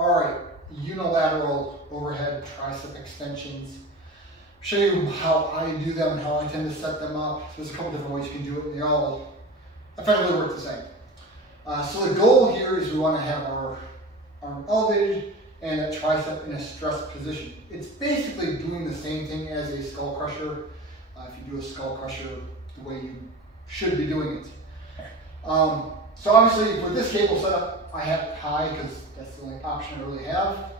All right, unilateral overhead tricep extensions. Show you how I do them and how I tend to set them up. There's a couple different ways you can do it, and they all effectively work the same. So the goal here is we want to have our arm elevated and a tricep in a stressed position. It's basically doing the same thing as a skull crusher. If you do a skull crusher the way you should be doing it. So obviously for this cable setup, I have it high because that's the only option I really have.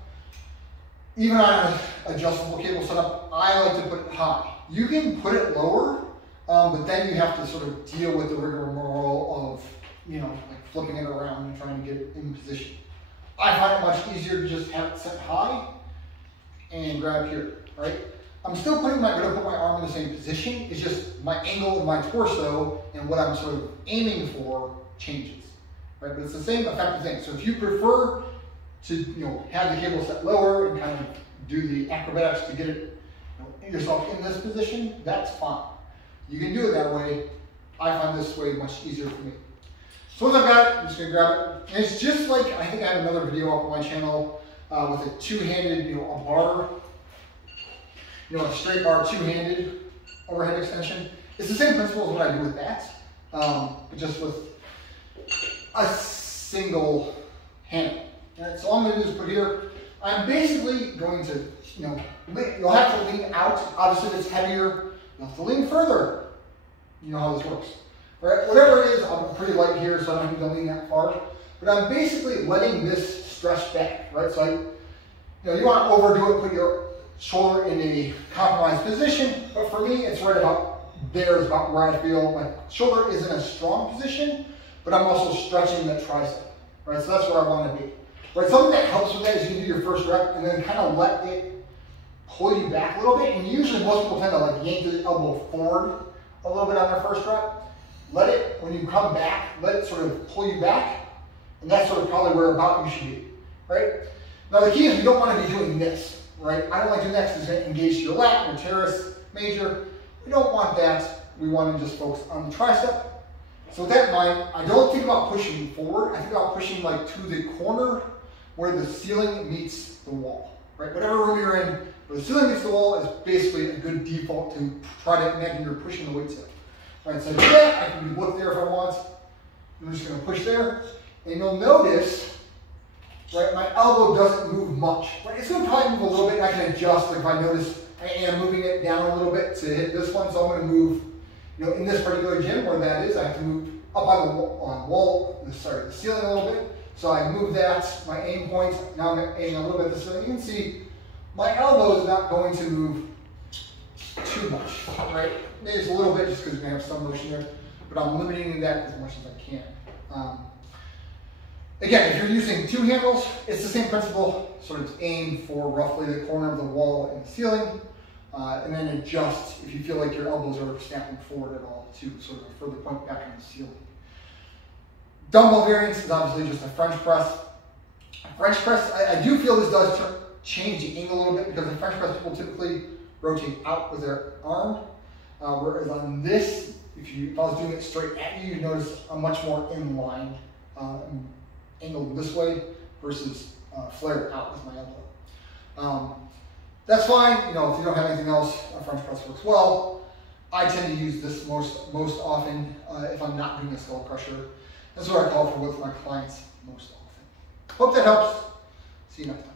Even on an adjustable cable setup, I like to put it high. You can put it lower, but then you have to sort of deal with the rigmarole of, like flipping it around and trying to get it in position. I find it much easier to just have it set high and grab here, right? I'm still gonna put my arm in the same position. It's just my angle of my torso and what I'm sort of aiming for changes, right? But it's the same effective thing. So if you prefer to, have the cable set lower and kind of do the acrobatics to get it, yourself in this position, that's fine. You can do it that way. I find this way much easier for me. So once I've got it, I'm just gonna grab it. And it's just like, I think I have another video up on my channel with a two-handed, a bar, a straight bar, two-handed overhead extension. It's the same principle as what I do with that, but just with a single handle. Right, so all I'm gonna do is put here, I'm basically going to, you'll have to lean out. Obviously if it's heavier, you'll have to lean further. You know how this works. Right? Whatever it is, I'm pretty light here, so I don't need to lean that far. But I'm basically letting this stretch back, right? So you want to overdo it, put your shoulder in a compromised position, but for me, it's right about there is about where I feel my shoulder is in a strong position, but I'm also stretching the tricep, right? So that's where I want to be. Right, something that helps with that is you can do your first rep and then kind of let it pull you back a little bit. And usually most people tend to like yank the elbow forward a little bit on their first rep. Let it, when you come back, let it sort of pull you back. And that's sort of probably where about you should be, right? Now the key is you don't want to be doing this, right? I don't like doing that because it's going to engage your lat, your teres major. We don't want that. We want to just focus on the tricep. So with that in mind, I don't think about pushing forward. I think about pushing like to the corner where the ceiling meets the wall, right? Whatever room you're in, where the ceiling meets the wall is basically a good default to try to imagine you're pushing the weights in. Right, so I do that, I can look there if I want. I'm just gonna push there, and you'll notice, right, my elbow doesn't move much. Right? It's gonna probably move a little bit, and I can adjust, like if I notice I am moving it down a little bit to hit this one, so I'm gonna move, in this particular gym where that is, I have to move up on the ceiling a little bit. So I move that, my aim point, now I'm aiming a little bit this way. You can see my elbow is not going to move too much, right? Maybe it's a little bit just because we're going to have some motion there, but I'm limiting that as much as I can. Again, if you're using two handles, it's the same principle, sort of aim for roughly the corner of the wall and the ceiling, and then adjust if you feel like your elbows are snapping forward at all to sort of a further point back on the ceiling. Dumbbell variance is obviously just a French press. French press, I do feel this does change the angle a little bit because in French press people typically rotate out with their arm, whereas on this, if I was doing it straight at you, you'd notice I'm much more in line, angled this way versus flared out with my elbow. That's fine, if you don't have anything else, a French press works well. I tend to use this most often if I'm not doing a skull crusher. That's what I call for with my clients most often. Hope that helps. See you next time.